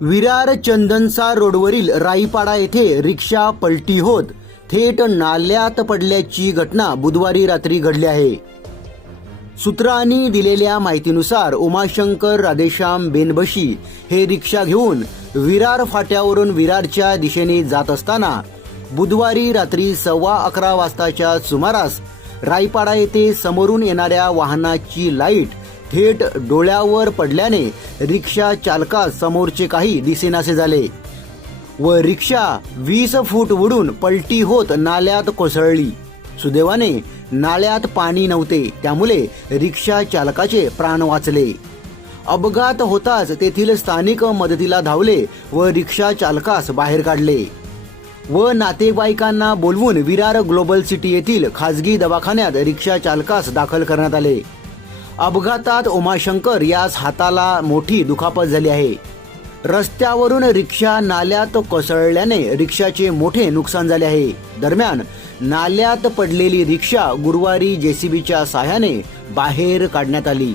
विरार चंदनसा रोडवरील राईपाडा येथे रिक्षा पलटी होत थेट नाल्यात पडल्याची घटना बुधवारी रात्री घडली आहे। सूत्रांनी दिलेल्या माहितीनुसार उमाशंकर राधेश्याम बेनबशी हे रिक्षा घेऊन विरार फाट्यावरून विरारच्या दिशेने जात असताना बुधवारी रात्री 11:15 वाजताच्या सुमारास राईपाडा येथे समोरून येणाऱ्या वाहनाची लाईट थेट डोळ्यावर पडल्याने रिक्षा चालकास समोरचे काही दिसेनासे झाले व रिक्षा 20 फूट उडून पलटी होत नाल्यात कोसळली। सुदैवाने नाल्यात पाणी नव्हते, त्यामुळे रिक्षा चालकाचे प्राण वाचले। अपघात होताच तेथील स्थानिक मदतीला धावले व रिक्षा चालकास बाहेर काढले व नातेवाईकांना बोलवून विरार ग्लोबल सिटी येथील खाजगी दवाखान्यात रिक्षा चालकास दाखल करण्यात आले। अपघातात उमाशंकर यास हाताला मोठी दुखापत झाली आहे। रस्त्यावरून रिक्षा नाल्यात कोसळल्याने रिक्षाचे मोठे नुकसान झाले आहे। दरम्यान नाल्यात पडलेली रिक्षा गुरुवारी जेसीबीच्या साहाय्याने बाहेर काढण्यात आली।